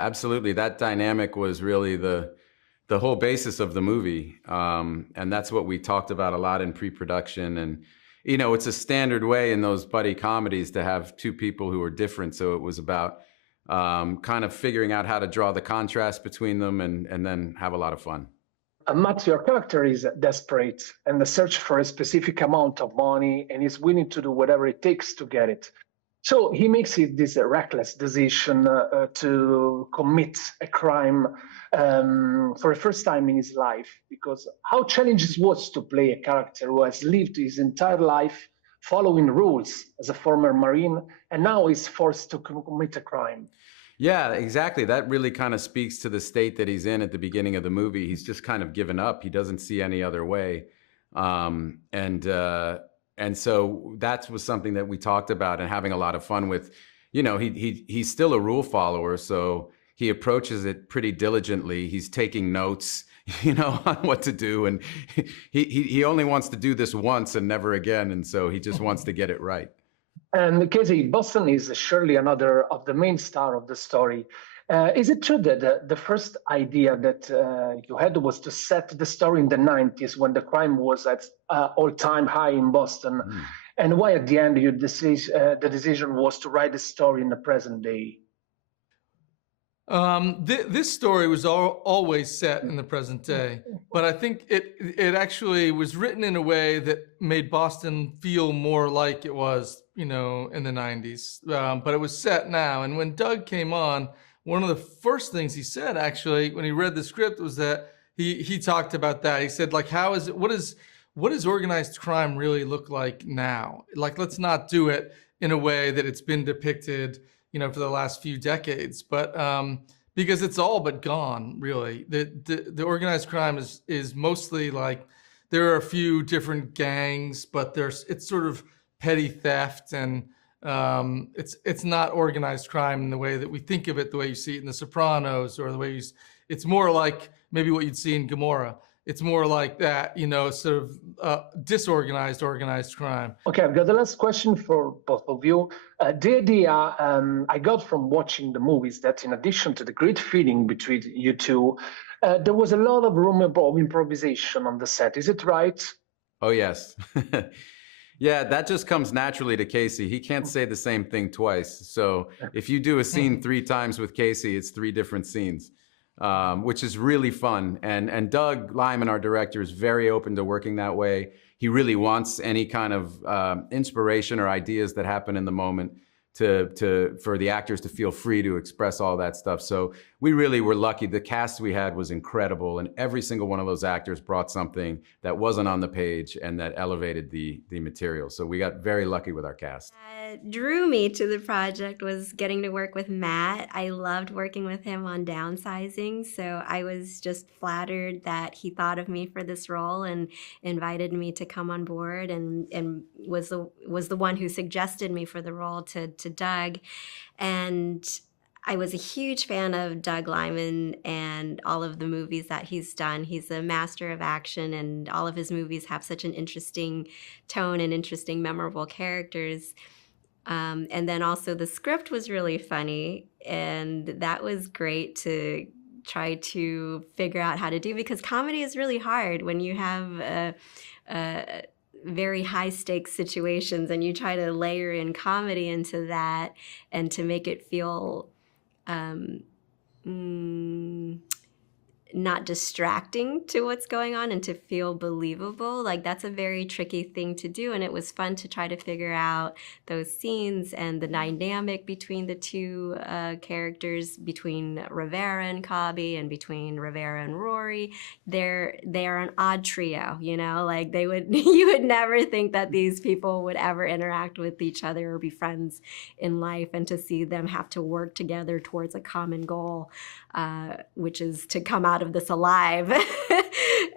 Absolutely. That dynamic was really the whole basis of the movie. And that's what we talked about a lot in pre-production. And, it's a standard way in those buddy comedies to have two people who are different. So it was about kind of figuring out how to draw the contrast between them and then have a lot of fun. Matt, your character is desperate and search for a specific amount of money and is willing to do whatever it takes to get it. So he makes this reckless decision to commit a crime for the first time in his life. Because how challenging it was to play a character who has lived his entire life following rules as a former Marine and now is forced to commit a crime. Yeah, exactly. That really kind of speaks to the state that he's in at the beginning of the movie. He's just kind of given up. He doesn't see any other way. And so that was something that we talked about and having a lot of fun with. He's still a rule follower, so he approaches it pretty diligently. He's taking notes, on what to do, and he only wants to do this once and never again, and so he just wants to get it right. And Casey, Boston is surely another of the main star of the story. Is it true that the first idea that you had was to set the story in the 90s when the crime was at all-time high in Boston? Mm. And why at the end the decision was to write the story in the present day? This story was always set in the present day, but I think it actually was written in a way that made Boston feel more like it was, in the 90s. But it was set now. And when Doug came on, one of the first things he said, actually, when he read the script, was that he talked about that. He said, like, what does organized crime really look like now? Like, let's not do it in a way that it's been depicted, for the last few decades, but because it's all but gone, really. The organized crime is mostly like, there are a few different gangs, but it's sort of petty theft, and it's not organized crime in the way that we think of it, the way you see it in The Sopranos, or the way it's more like maybe what you'd see in Gomorrah. It's more like that, sort of disorganized, organized crime. Okay, I've got the last question for both of you. The idea I got from watching the movies that in addition to the great feeling between you two, there was a lot of room of improvisation on the set. Is it right? Oh, yes. Yeah, that just comes naturally to Casey. He can't say the same thing twice. So if you do a scene 3 times with Casey, it's 3 different scenes. Which is really fun. And Doug Liman, our director, is very open to working that way. He really wants any kind of inspiration or ideas that happen in the moment for the actors to feel free to express all that stuff. So we really were lucky. The cast we had was incredible, and every single one of those actors brought something that wasn't on the page and that elevated the material. So we got very lucky with our cast. Drew me to the project was getting to work with Matt. I loved working with him on Downsizing, so I was just flattered that he thought of me for this role and invited me to come on board, and was the one who suggested me for the role to Doug. And I was a huge fan of Doug Liman and all of the movies that he's done. He's a master of action, and all of his movies have such an interesting tone and interesting, memorable characters. And then also the script was really funny, and that was great to try to figure out how to do, because comedy is really hard when you have very high stakes situations and you try to layer in comedy into that and to make it feel not distracting to what's going on and to feel believable. Like, that's a very tricky thing to do, and it was fun to try to figure out those scenes and the dynamic between the two characters, between Rivera and Cobby and between Rivera and Rory. They are an odd trio, like you would never think that these people would ever interact with each other or be friends in life, and to see them have to work together towards a common goal, which is to come out of this alive